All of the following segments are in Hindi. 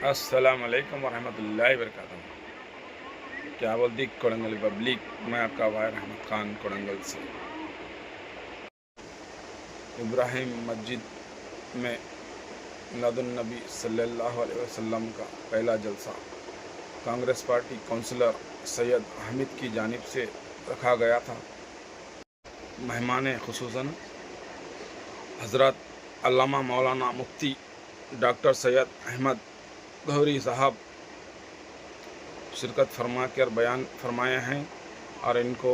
अस्सलाम वालेकुम वरहमतुल्लाहि वबरकातुहू। क्या बोलती कोड़ंगल पब्लिक, मैं आपका भाई रहमत खान कोड़ंगल से। इब्राहिम मस्जिद में मिलादुन्नबी सल्लल्लाहु अलैहि वसल्लम का पहला जलसा कांग्रेस पार्टी काउंसिलर सैयद हामिद की जानिब से रखा गया था। मेहमान खुसूसन हज़रत अल्लामा मौलाना मुफ्ती डॉक्टर सैयद अहमद गौहरी साहब शिरकत फरमा कर बयान फरमाए हैं और इनको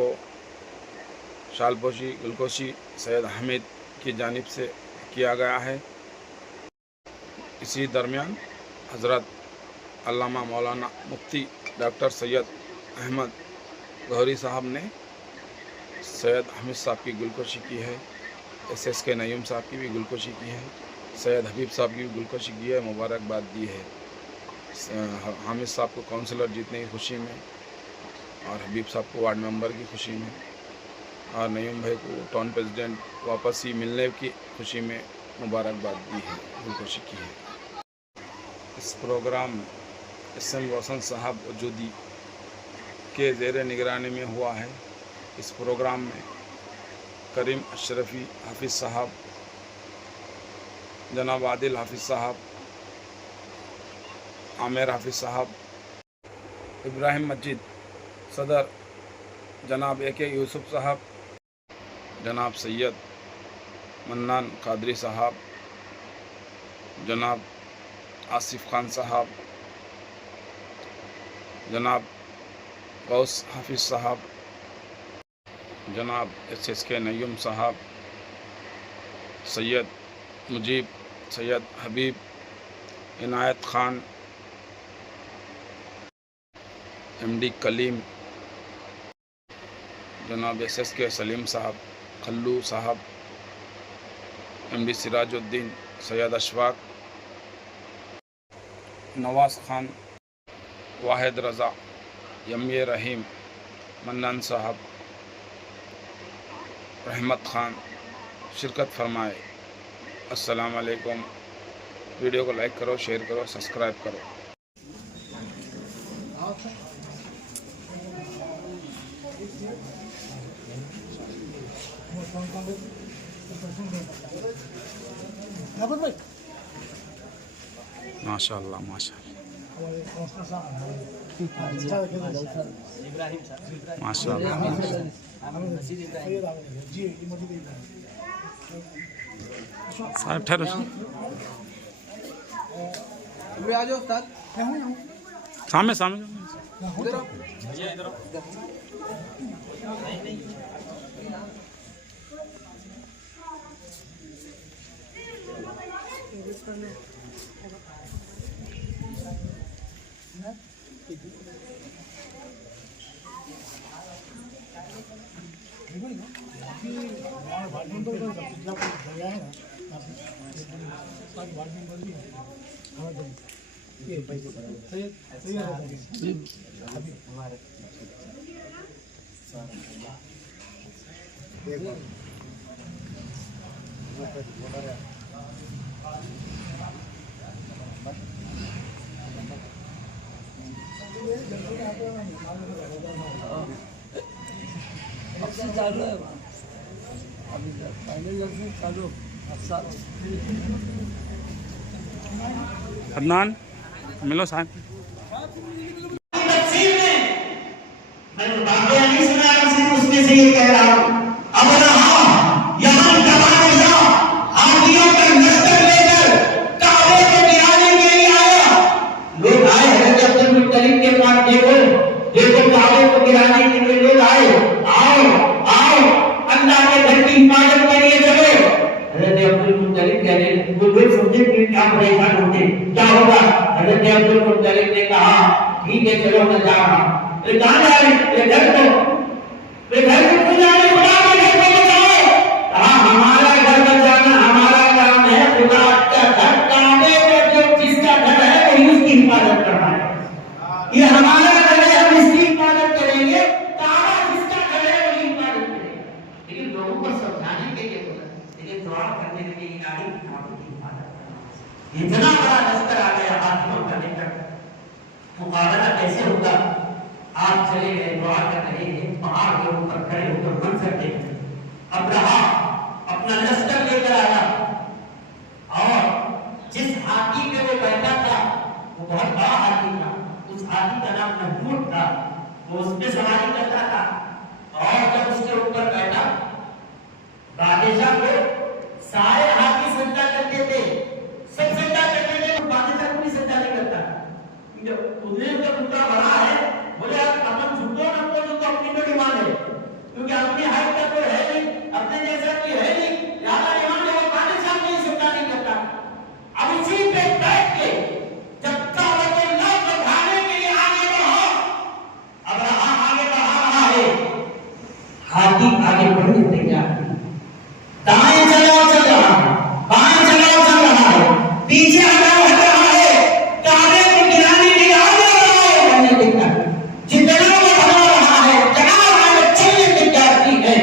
शालपोशी गुलकोशी सैयद हामिद की जानिब से किया गया है। इसी दरमियान हज़रत अल्लामा मौलाना मुफ्ती डॉक्टर सैयद अहमद गौहरी साहब ने सैयद हामिद साहब की गुलकोशी की है, SSK नईम साहब की भी गुलकोशी की है, सैयद हबीब साहब की भी गुलकोशी की है, मुबारकबाद दी है हामिद साहब को काउंसिलर जीतने की खुशी में और हबीब साहब को वार्ड मेंबर की खुशी में और नईम भाई को टाउन प्रेसिडेंट वापस ही मिलने की खुशी में मुबारकबाद दी है, गुलकोशी की है। इस प्रोग्राम SM रोशन साहब वजूदी के ज़ेर निगरानी में हुआ है। इस प्रोग्राम में करीम अशरफी हाफिज़ साहब, जनाब आदिल हाफिज़ साहब, आमिर हाफिज़ साहब, इब्राहिम मस्जिद सदर जनाब AK यूसुफ साहब, जनाब सैयद मन्नान कादरी साहब, जनाब आसिफ खान साहब, जनाब गौस हाफिज़ साहब, जनाब SSK नईम साहब, सैयद मुजीब, सैयद हबीब, इनायत खान, MD कलीम, जनाब SSK सलीम साहब, खल्लू साहब, MD सिराजुद्दीन, सैयद अशफाक, नवाज़ खान, वाहिद रज़ा, यमी रहीम, मन्नान साहब, रहमत खान शिरकत फरमाए। अस्सलाम वालेकुम। वीडियो को लाइक करो, शेयर करो, सब्सक्राइब करो। माशाअल्लाह माशाअल्लाह माशाअल्लाह। साहब ठहरो, सामने सामने चालू है अभी पहले चालू। अदनान मिलो साहब। उसमें से ये कह रहा हूं, अब यमन कमान हाथियों का लश्कर लेकर काबे को गिराने के लिए आया। लोग आए हज़रत अब्दुल मुत्तलिब के पास, देखो देखो काबे को गिराने के लिए लोग आए। आओ आओ अल्लाह के घर की हिफाजत के लिए चलो। हज़रत अब्दुल मुत्तलिब कहने, वो लोग सोचे कि क्या परेशान होते, क्या होगा। हज़रत अब्दुल मुत्तलिब ने कहा ठीक है चलो मैं जा रहा हूं। कहाँ जा रहे? घर को घर को खुद जाने, खुदा के घर को बचाओ। कहा हमारा घर बचाना हमारा काम है, खुदा का घर काबे में जो जिसका घर है वही उसकी हिफाजत करना है। ये हमारा घर है, हम इसकी हिफाजत करेंगे। काबा जिसका घर है वही हिफाजत करेंगे। लेकिन लोगों को समझाने के लिए बोला, लेकिन दुआ करने के लिए काबे की हिफाजत करना। इतना बड़ा लश्कर आ गया हाथियों का लेकर मुकाबला कैसे होगा। आप चले गए दुआ कर रहे हैं, पहाड़ के ऊपर खड़े होकर मंजर देख रहे। अब्राहा अपना लश्कर लेकर आया और जिस हाथी पे वो बैठा था वो बहुत बड़ा हाथी था। उस हाथी का नाम महमूद था। वो उस पे सवारी करता था और जब उसके ऊपर बैठा बादशाह को सारे हाथी सजदा करते थे, सब सजदा करते थे, बादशाह को भी सजदा नहीं करता। तुमने जो पुत्र बना है, बोले अपन झुको न को तो अपनी तो डिमांड है, क्योंकि अपनी हाइट का कोई है नहीं, अपने जैसा कोई है नहीं, ज्यादा डिमांड है, बादशाह को ही सजदा नहीं करता। अब उसी पे बैठ के जब काबतुल्लाह को ढाने के लिए आगे बढ़ो, अब्राहम आगे बढ़ा रहा है, हाथी आगे बढ़ने तैयार है, दाएं चलाओ चल रहा है, बाएं चलाओ चल रहा है, पीछे हटाओ हट रहा है, काबे को गिराने के लिए आगे बढ़ा है, बढ़ने तैयार है, जितना वो बढ़ा रहा है, चला रहा है, चलने तैयार है।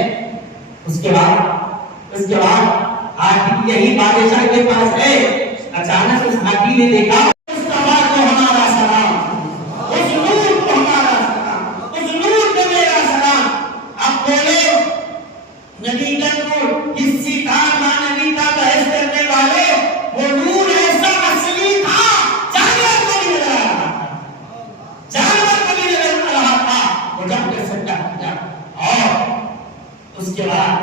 उसके बाद हाथी यही बादशाह के पास है। अचानक उस हाथी ने देखा मुस्तफा को हमारा सलाम, उस नूर को हमारा सलाम, उस नूर को मेरा सलाम। अब बोले नबी का नूर, किसी का मानवी का बहस करने वाले, वो नूर ऐसा असली था, जानवर को भी नजर आ रहा था, जानवर को भी नजर आ रहा था। वो जब कर सकता था और उसके बाद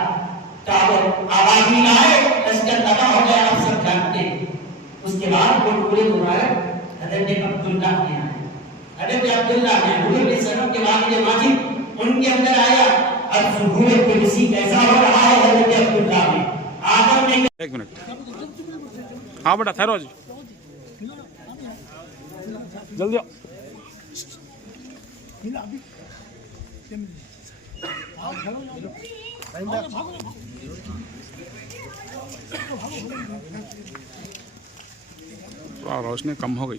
काबत आवाज ही आए, लश्कर तबाह हो गया, आप सब जानते हैं। उसके बाद वो टुकड़े मुबारक हजरत अब्दुल्लाह ने आए, हजरत अब्दुल्लाह ने हुजूर के सनम के वालिद माजिद उनके अंदर आया। अब सुबह कुर्सी कैसा हो रहा है हजरत अब्दुल्लाह में आदम ने। एक मिनट, हाँ बेटा ठहरो जी, जल्दी आओ। रोशनी कम हो गई।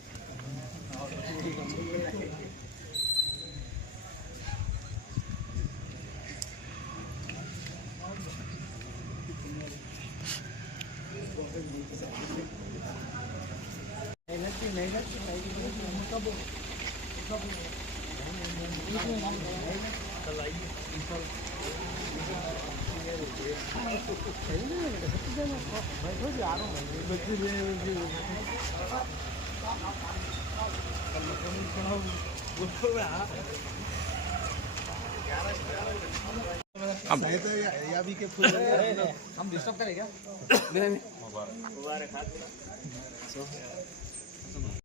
हम डिस्टर्ब करें क्या?